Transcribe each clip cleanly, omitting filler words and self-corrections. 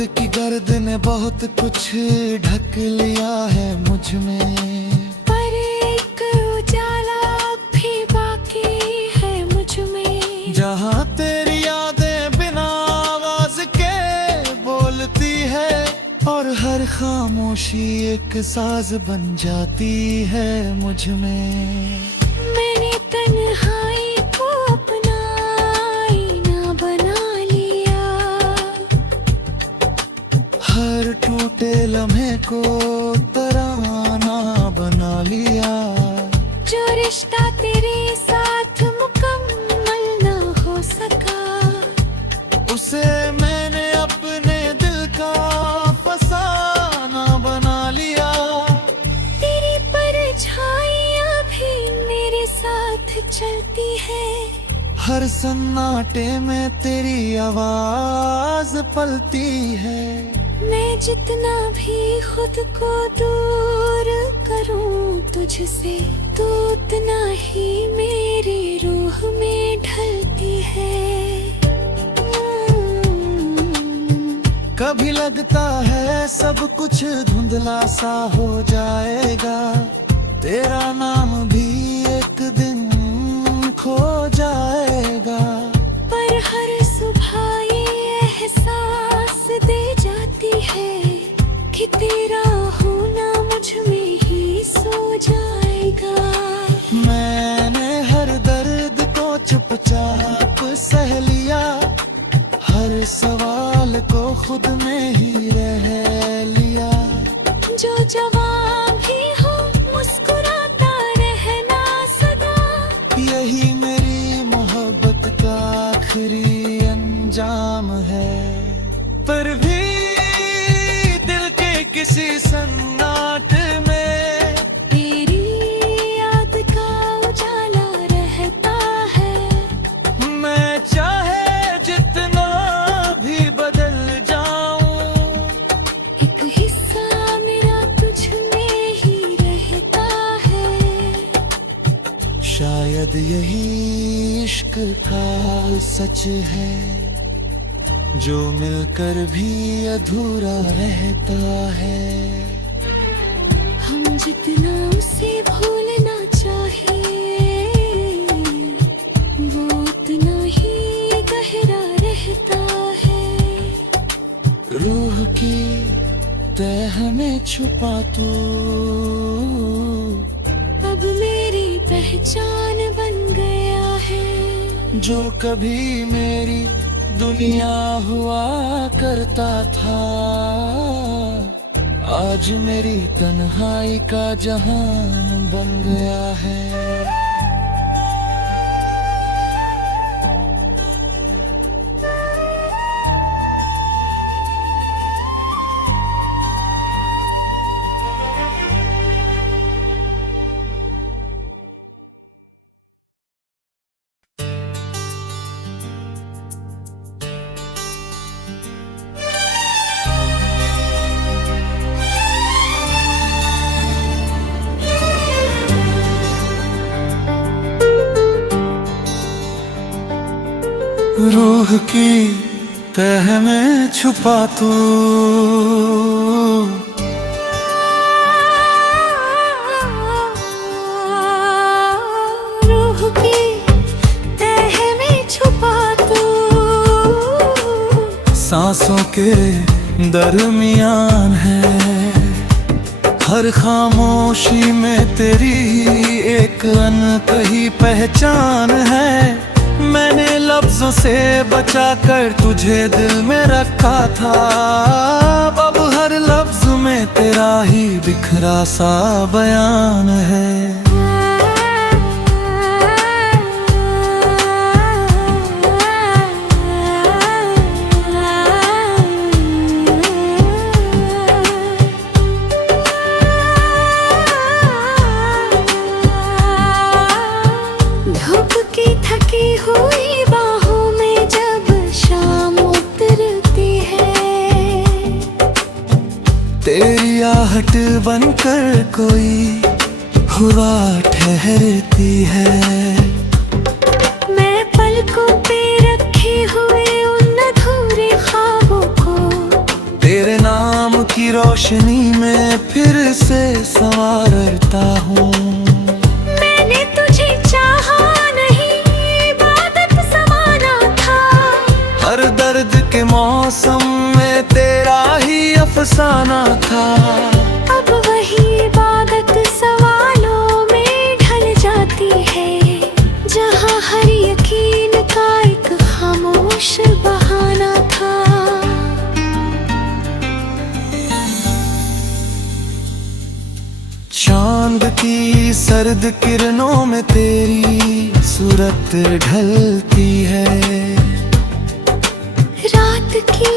वक्त की गर्द ने बहुत कुछ ढक लिया है मुझ में, पर एक उजाला भी बाकी है मुझ में। जहाँ तेरी यादें बिना आवाज के बोलती है और हर खामोशी एक साज बन जाती है मुझ में। मैंने तन्हाई को अपना आईना बना लिया, हर टूटे लम्हे को तराना बना लिया। जो रिश्ता तेरे साथ मुकम्मल ना हो सका, उसे मैंने अपने दिल का फसाना बना लिया। तेरी परछाइयाँ भी मेरे साथ चलती है, हर सन्नाटे में तेरी आवाज पलती है। मैं जितना भी खुद को दूर करूं तुझसे, तू उतना ही मेरी रूह में ढलती है। कभी लगता है सब कुछ धुंधला सा हो जाएगा, तेरा नाम भी एक दिन खो जाएगा। पर हर सुबह ये एहसास दे जाती है कि तेरा होना मुझ में ही सो जाएगा। मैंने हर दर्द को चुपचाप सह लिया, हर सवाल को खुद में ही रह लिया। जो जवाब भी हो मुस्कुराता रहना सदा, यही मेरी मोहब्बत का आखिरी अंजाम है। पर भी दिल के किसी सन्नाटे में तेरी याद का उजाला रहता है। मैं चाहे जितना भी बदल जाऊं, एक हिस्सा मेरा तुझ में ही रहता है। शायद यही इश्क का सच है, जो मिलकर भी अधूरा रहता है। हम जितना उसे भूलना चाहे, वो उतना ही गहरा रहता है। रूह की तह में छुपा तू, अब मेरी पहचान बन गया है। जो कभी मेरी दुनिया हुआ करता था, आज मेरी तन्हाई का जहान बन गया है। रूह की तह में छुपा तू, रूह की तह में छुपा तू, सांसों के दरमियान है। हर खामोशी में तेरी एक अनकही पहचान है। मैंने लफ्जों से बचा कर तुझे दिल में रखा था, अब हर लफ्ज में तेरा ही बिखरा सा बयान है। धूप की थकी हुई बाहों में जब शाम उतरती है, तेरी आहट बनकर कोई हुआ ठहरती है। मैं पलकों पे रखे हुए उन अधूरे ख्वाबों को रोशनी में फिर से संवारता हूँ। मैंने तुझे चाहा नहीं, इबादत समाना था। हर दर्द के मौसम में तेरा ही अफसाना था। अब वही इबादत सवालों में ढल जाती है, जहाँ हर यकीन का एक खामोश बहाना था। चांद की सर्द किरणों में तेरी सूरत ढलती है। रात की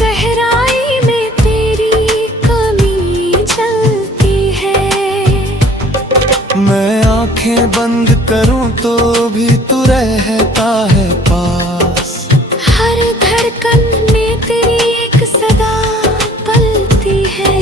गहराई में तेरी कमी जलती है। मैं आंखें बंद करूं तो भी तू रहता है पास। हर धड़कन में तेरी एक सदा पलती है।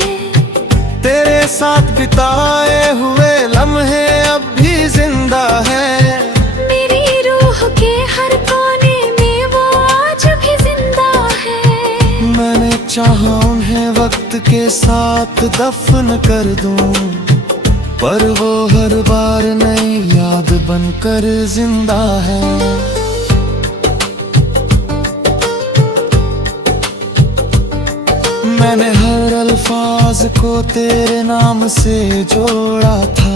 तेरे साथ बिताए हुए लम्हे अब भी जिंदा है। मेरी रूह के हर कोने में वो आज भी जिंदा है। मैंने चाहा उन्हें वक्त के साथ दफन कर दूं, पर वो हर बार नई याद बनकर जिंदा है। मैंने हर अल्फाज को तेरे नाम से जोड़ा था।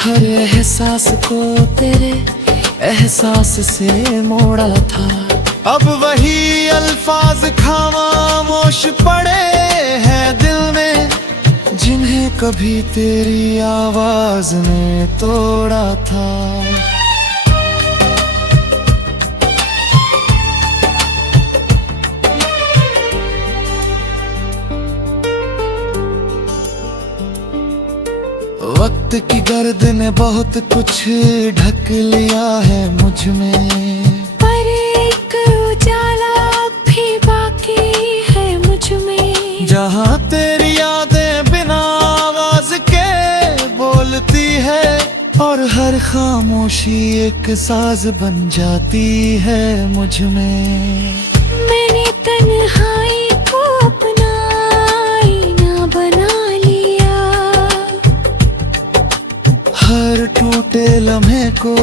हर एहसास को तेरे एहसास से मोड़ा था। अब वही अल्फाज खामोश पड़े हैं दिल में, जिन्हें कभी तेरी आवाज ने तोड़ा था। वक्त की गर्द ने बहुत कुछ ढक लिया है मुझ में, पर एक उजाला भी बाकी है मुझ में। जहाँ तेरी यादें बिना आवाज के बोलती है, और हर खामोशी एक साज बन जाती है मुझ में। मैंने तन्हाई को अपना आईना बना लिया। हर टूटे लम्हे को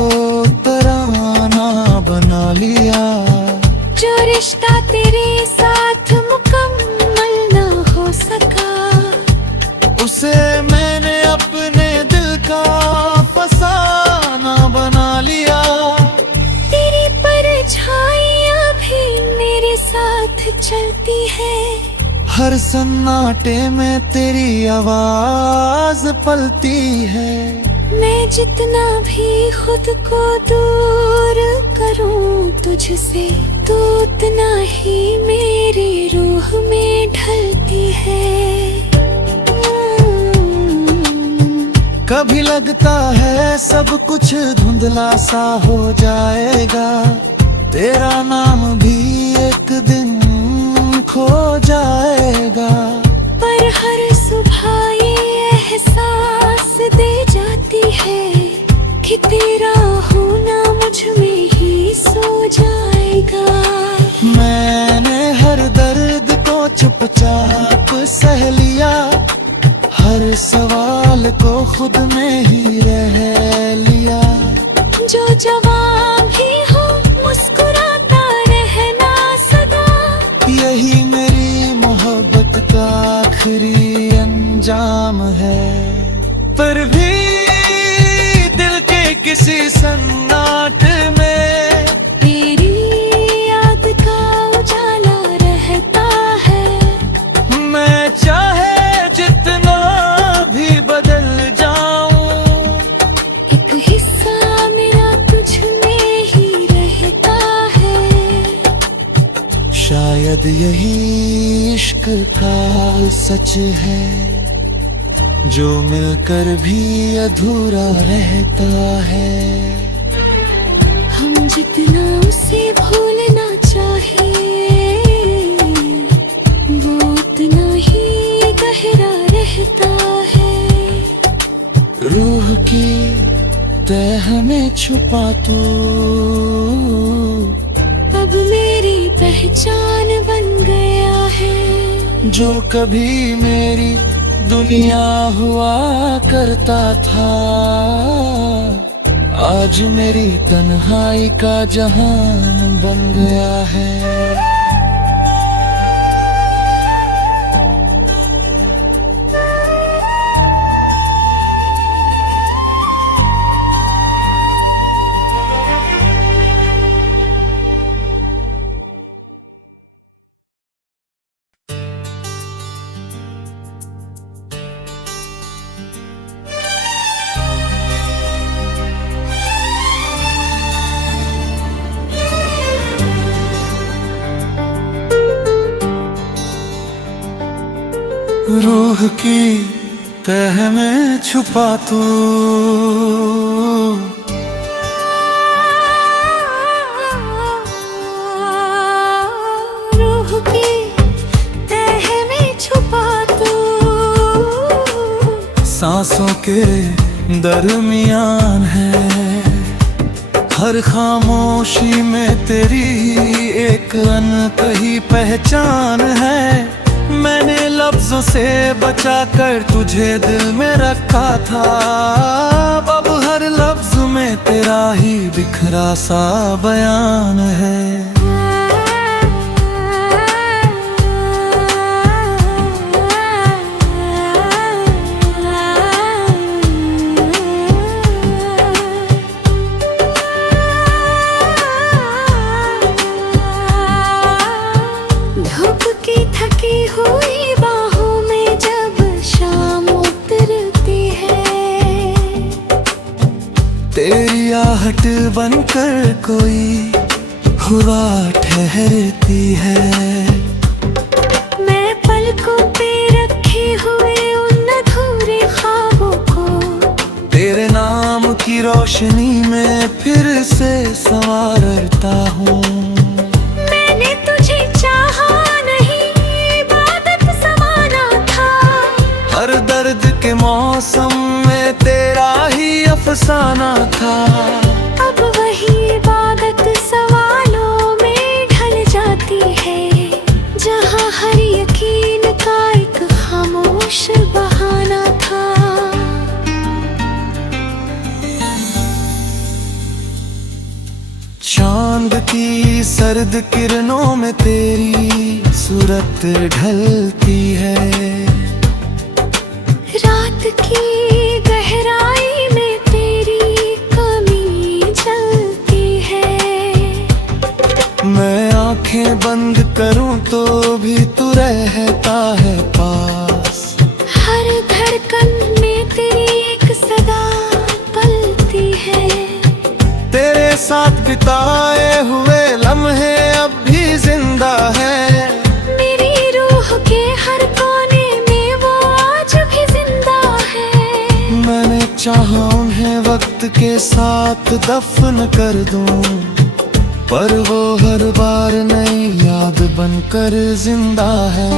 तराना बना लिया। जो रिश्ता तेरे साथ मुकम्मल ना हो सका, उसे मैंने अपने दिल का फसाना बना लिया। तेरी परछाइयाँ भी मेरे साथ चलती है। हर सन्नाटे में तेरी आवाज पलती है। मैं जितना भी खुद को दूर करूं तुझसे, तू उतना ही मेरी रूह में ढलती है। कभी लगता है सब कुछ धुंधला सा हो जाएगा, तेरा नाम भी एक दिन खो जाएगा। पर हर सुबह ये एहसास दे जाती है कि तेरा होना मुझ में ही सो जाएगा। मैंने हर दर्द को चुपचाप सह लिया, हर सवाल को खुद में ही रह लिया। जो जवाब भी हो मुस्कुराता रहना सदा, यही मेरी मोहब्बत का आखिरी अंजाम है। पर भी दिल के किसी सन्नाटे में तेरी याद का उजाला रहता है। मैं चाहे जितना भी बदल जाऊं, एक हिस्सा मेरा तुझ में ही रहता है। शायद यही इश्क का सच है, जो मिलकर भी अधूरा रहता है। हम जितना उसे भूलना चाहे, वो उतना ही गहरा रहता है। रूह की तह में छुपा तू अब मेरी पहचान बन गया है। जो कभी मेरी दुनिया हुआ करता था, आज मेरी तन्हाई का जहान बन गया है। रूह की तह में छुपा तू, रूह की तह में छुपा तू, सांसों के दरमियान है। हर खामोशी में तेरी एक अनकही पहचान है। मैंने लफ्जों से बचा कर तुझे दिल में रखा था, अब हर लफ्ज में तेरा ही बिखरा सा बयान है। धूप की थकी हुई बाहों में जब शाम उतरती है, तेरी आहट बनकर कोई हुआ ठहरती है। मैं पलकों पे रखे हुए उन अधूरे ख्वाबों को तेरे नाम की रोशनी में फिर से संवारता हूँ। मैंने तुझे चाहा नहीं, इबादत समाना था। हर दर्द के मौसम में तेरा ही अफसाना था। अब वही इबादत सवालों में ढल जाती है, जहाँ हर यकीन का एक खामोश बहाना था। चांद की सर्द किरणों में तेरी सूरत ढलती है। रात की गहराई में तेरी कमी जलती है। मैं आंखें बंद करूं तो भी तू रहता है पास। हर धड़कन में तेरी एक सदा पलती है। तेरे साथ बिताए हुए लम्हे अब भी जिंदा है। मेरी रूह के हर कोने में वो आज भी जिंदा है। मैंने चाहा उन्हें वक्त के साथ दफन कर दूं, पर वो हर बार नई याद बनकर जिंदा है।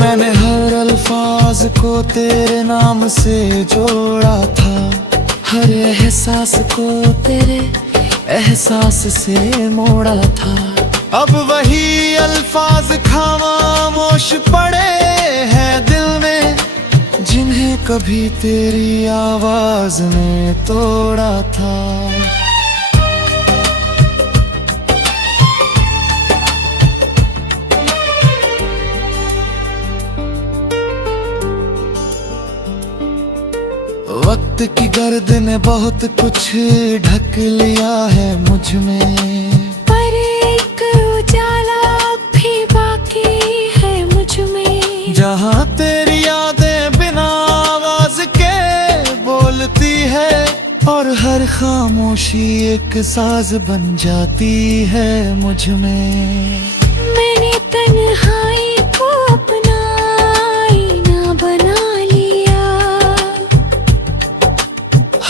मैंने हर अल्फाज को तेरे नाम से जोड़ा था। हर एहसास को तेरे एहसास से मोड़ा था। अब वही अल्फाज खामोश पड़े हैं दिल में, जिन्हें कभी तेरी आवाज ने तोड़ा था। वक्त की गर्द ने बहुत कुछ ढक लिया है मुझ में, पर एक उजाला अब भी बाकी है मुझ में। जहाँ तेरी यादें बिना आवाज के बोलती है, और हर खामोशी एक साज बन जाती है मुझ में। मैंने तन्हाई को अपना आईना बना लिया।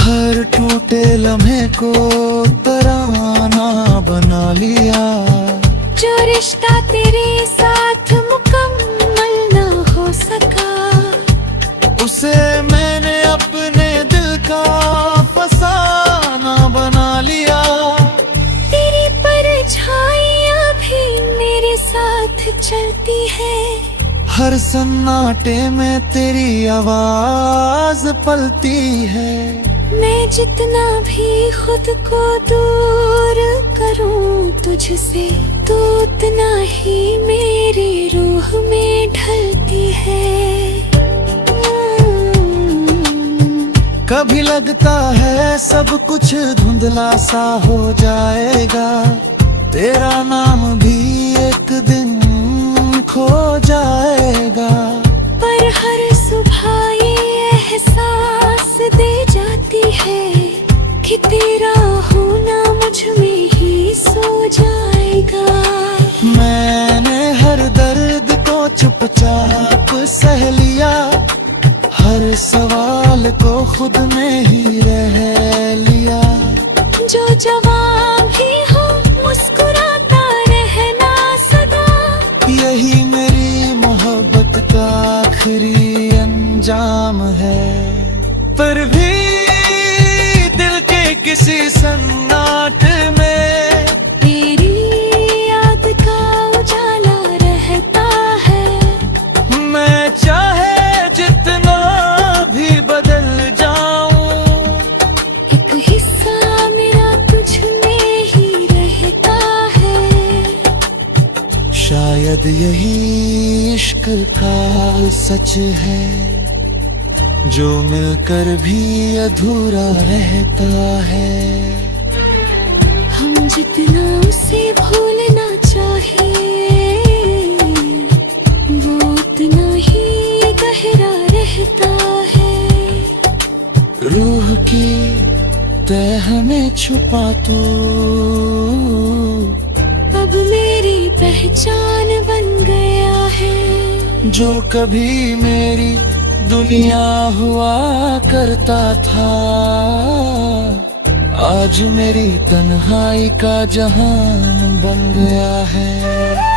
हर टूटे लम्हे को तराना बना लिया। जो रिश्ता तेरे साथ मुकम्मल ना हो सका, उसे मैंने अपने दिल का फसाना बना लिया। तेरी चलती है। हर सन्नाटे में तेरी आवाज पलती है। मैं जितना भी खुद को दूर करूं तुझसे, तो उतना ही मेरी रूह में ढलती है। कभी लगता है सब कुछ धुंधला सा हो जाएगा, तेरा नाम भी एक दिन खो जाएगा। पर हर सुबह ये एहसास दे जाती है कि तेरा होना मुझ में ही सो जाएगा। मैंने हर दर्द को चुपचाप सह लिया, हर सवाल को खुद में ही रह लिया। जो जवाब भी हो मुस्कुराता रहना सदा, यही मेरी मोहब्बत का आखिरी अंजाम है। पर भी दिल के किसी सन्नाटे में तेरी याद का उजाला रहता है। मैं चाहे जितना भी बदल जाऊं, एक हिस्सा मेरा तुझ में ही रहता है। शायद यही इश्क का सच है, जो मिलकर भी अधूरा रहता है। हम जितना उसे भूलना चाहे, वो उतना ही गहरा रहता है। रूह की तह में छुपा तू, अब मेरी पहचान बन गया है। जो कभी मेरी दुनिया हुआ करता था, आज मेरी तन्हाई का जहान बन गया है।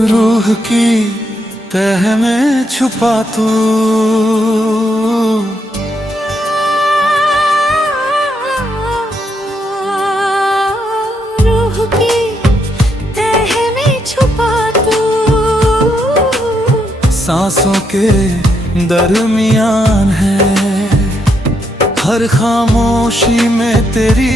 रूह की तह में छुपा तू, रूह की तह में छुपा तू, सांसों के दरमियान है। हर खामोशी में तेरी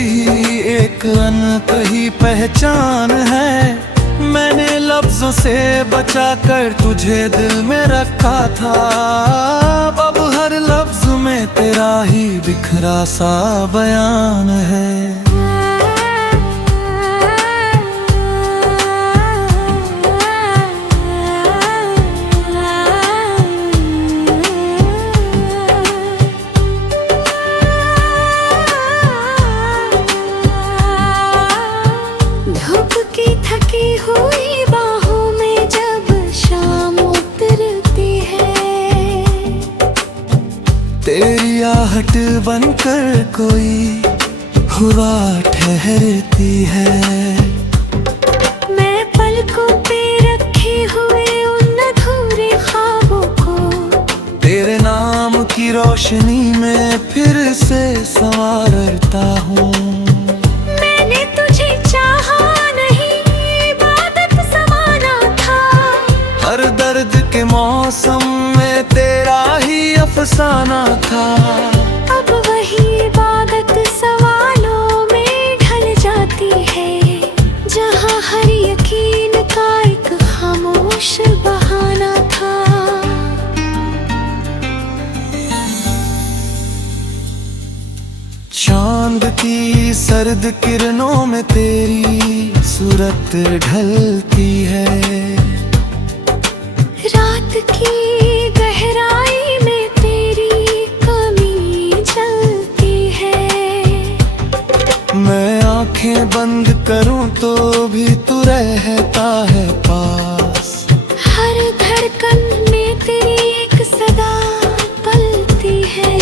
एक अनकही पहचान है। मैंने लफ्जों से बचा कर तुझे दिल में रखा था, अब हर लफ्ज में तेरा ही बिखरा सा बयान है। धूप की थकी हुई बाहों में जब शाम उतरती है, तेरी आहट बनकर कोई हुआ ठहरती है। मैं पलकों पे रखे हुए उन अधूरे ख्वाबों को तेरे नाम की रोशनी में फिर से संवारता हूँ। मैंने तुझे चाहा नहीं, इबादत समाना था। हर दर्द के मौसम में तेरा ही अफसाना था। अब वही इबादत सवालों में ढल जाती है, जहाँ हर यकीन का एक खामोश बहाना था। चांद की सर्द किरणों में तेरी सूरत ढलती है। रात की गहराई में तेरी कमी जलती है। मैं आँखें आंखें बंद करूं तो भी तू रहता है पास। हर धड़कन में तेरी एक सदा पलती है।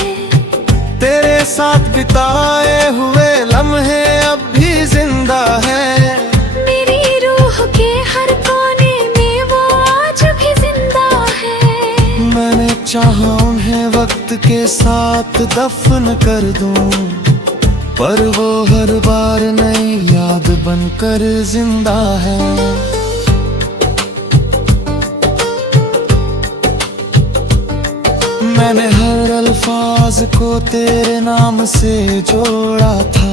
तेरे साथ बिताए हुए लम्हे अब भी जिंदा है। मेरी रूह के हर कोने में वो आज भी जिंदा है। मैंने चाहा उन्हें वक्त के साथ दफन कर दूं, पर वो हर बार नई याद बनकर जिंदा है। मैंने हर अल्फाज को तेरे नाम से जोड़ा था,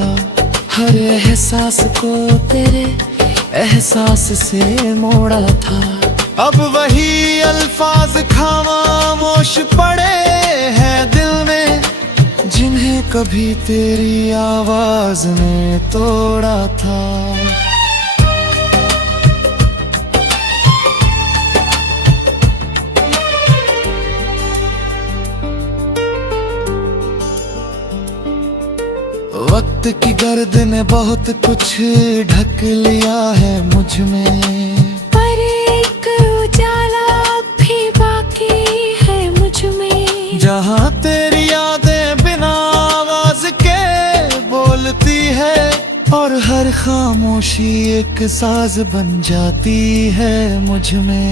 हर एहसास को तेरे एहसास से मोड़ा था। अब वही अल्फाज खामोश पड़े हैं दिल में, जिन्हें कभी तेरी आवाज ने तोड़ा था। वक्त की गर्द ने बहुत कुछ ढक लिया है मुझ में, पर एक उजाला भी बाकी है मुझ में। जहाँ तेरी यादें बिना आवाज के बोलती है, और हर खामोशी एक साज बन जाती है मुझ में।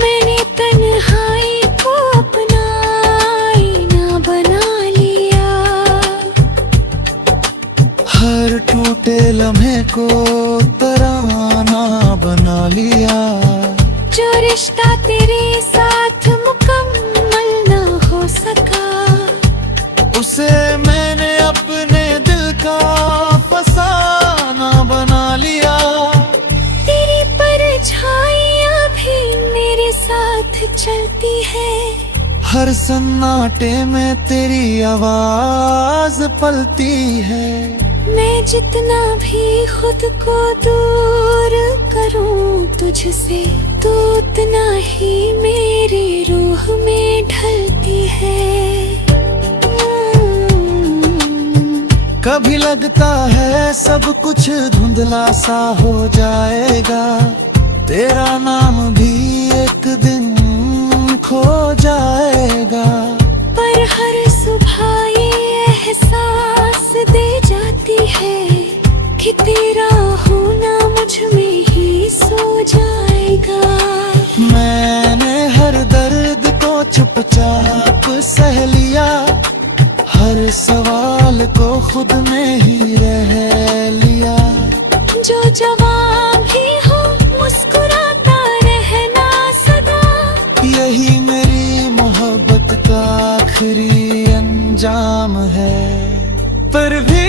मैंने तन्हाई को अपना आईना बना लिया, हर टूटे लम्हे को तराना बना लिया। जो रिश्ता तेरे साथ मुकम्मल ना हो सका, उसे मैंने अपने दिल का फसाना बना लिया। तेरी परछाइयाँ भी मेरे साथ चलती है। हर सन्नाटे में तेरी आवाज पलती है। मैं जितना भी खुद को दूर करूं तुझसे, तू उतना ही मेरी रूह में ढलती है। कभी लगता है सब कुछ धुंधला सा हो जाएगा, तेरा नाम भी एक दिन खो जाएगा। पर हर सुबह ये एहसास दे जाती है कि तेरा होना मुझ में ही सो जाएगा। मैंने हर दर्द को चुपचाप सह लिया, हर सवाल को खुद में ही रह लिया। जो जवाब भी हो मुस्कुराता रहना सदा, यही मेरी मोहब्बत का आखिरी अंजाम है। पर भी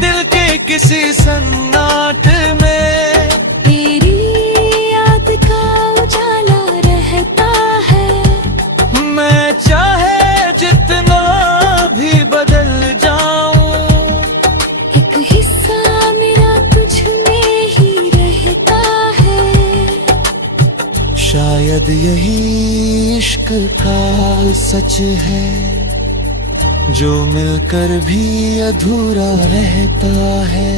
दिल के किसी सन्नाटे में तेरी याद का उजाला रहता है। मैं चाहे जितना भी बदल जाऊं, एक हिस्सा मेरा तुझ में ही रहता है। शायद यही इश्क का सच है, जो मिलकर भी अधूरा रहता है।